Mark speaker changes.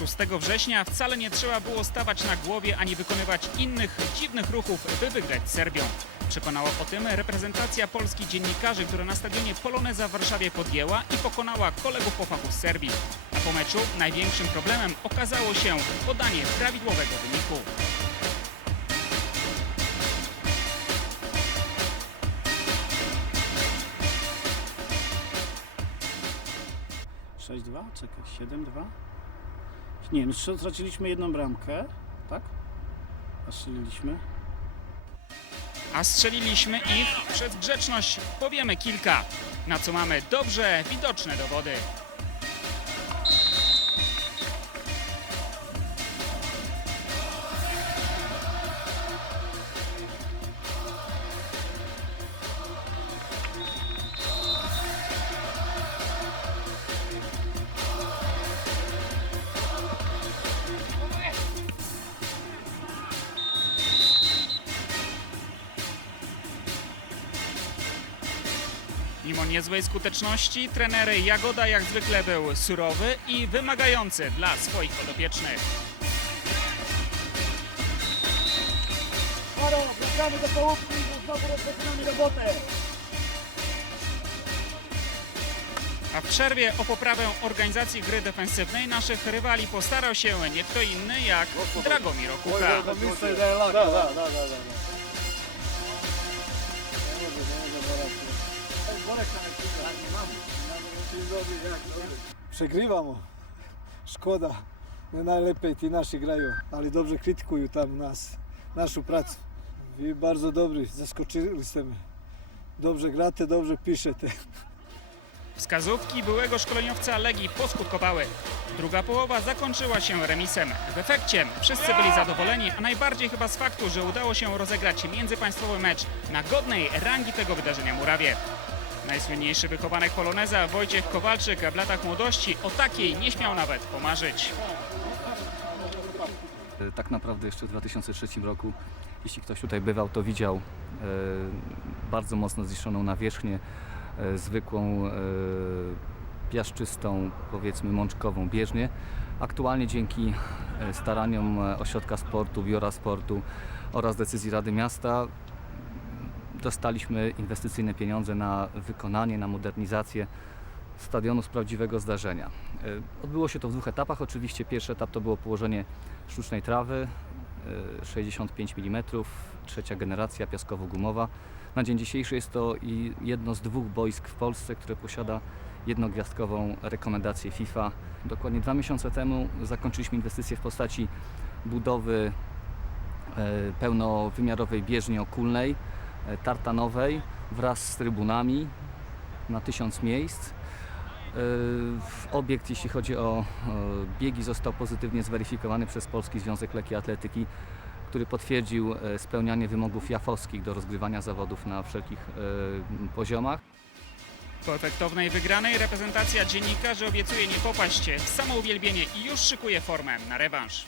Speaker 1: 6 września wcale nie trzeba było stawać na głowie ani wykonywać innych dziwnych ruchów, by wygrać z Serbią. Przekonała o tym reprezentacja Polski dziennikarzy, która na stadionie Poloneza w Warszawie podjęła i pokonała kolegów po fachu z Serbii. A po meczu największym problemem okazało się podanie prawidłowego wyniku.
Speaker 2: Sześć dwa, czekaj, siedem dwa. Nie, no strzel- straciliśmy jedną bramkę, tak? A strzeliliśmy?
Speaker 1: A strzeliliśmy ich przez grzeczność powiemy kilka, na co mamy dobrze widoczne dowody. Mimo niezłej skuteczności, trener Jagoda jak zwykle był surowy i wymagający dla swoich podopiecznych.
Speaker 3: Wracamy do połówki i znowu rozpoczynamy robotę.
Speaker 1: A w przerwie o poprawę organizacji gry defensywnej naszych rywali postarał się nie kto inny jak Dragomir.
Speaker 3: Da, da, da, da, da.
Speaker 4: Przegrywamo. Szkoda. Nie najlepiej ci nasi grają, ale dobrze krytykują tam nas, naszą pracę. I bardzo dobry, zaskoczyliście mnie. Dobrze gracie, dobrze piszecie.
Speaker 1: Wskazówki byłego szkoleniowca Legii poskutkowały. Druga połowa zakończyła się remisem. W efekcie wszyscy byli zadowoleni, a najbardziej chyba z faktu, że udało się rozegrać międzypaństwowy mecz na godnej rangi tego wydarzenia murawie. Najsłynniejszy wychowanek Poloneza Wojciech Kowalczyk w latach młodości o takiej nie śmiał nawet pomarzyć.
Speaker 5: Tak naprawdę jeszcze w 2003 roku, jeśli ktoś tutaj bywał, to widział e, bardzo mocno zniszczoną nawierzchnię, e, zwykłą e, piaszczystą, powiedzmy mączkową bieżnię. Aktualnie dzięki staraniom Ośrodka Sportu, Biura Sportu oraz decyzji Rady Miasta dostaliśmy inwestycyjne pieniądze na wykonanie, na modernizację stadionu z prawdziwego zdarzenia. E, Odbyło się to w dwóch etapach. Oczywiście pierwszy etap to było położenie sztucznej trawy e, 65 mm, trzecia generacja piaskowo-gumowa. Na dzień dzisiejszy jest to i jedno z dwóch boisk w Polsce, które posiada jednogwiazdkową rekomendację FIFA. Dokładnie dwa miesiące temu zakończyliśmy inwestycje w postaci budowy e, pełnowymiarowej bieżni okulnej, e, tartanowej wraz z trybunami na tysiąc miejsc. E, Obiekt, jeśli chodzi o e, biegi, został pozytywnie zweryfikowany przez Polski Związek Lekkiej Atletyki, który potwierdził e, spełnianie wymogów jafowskich do rozgrywania zawodów na wszelkich e, poziomach.
Speaker 1: Po efektownej wygranej reprezentacja dziennikarzy obiecuje nie popaść w samouwielbienie i już szykuje formę na rewanż.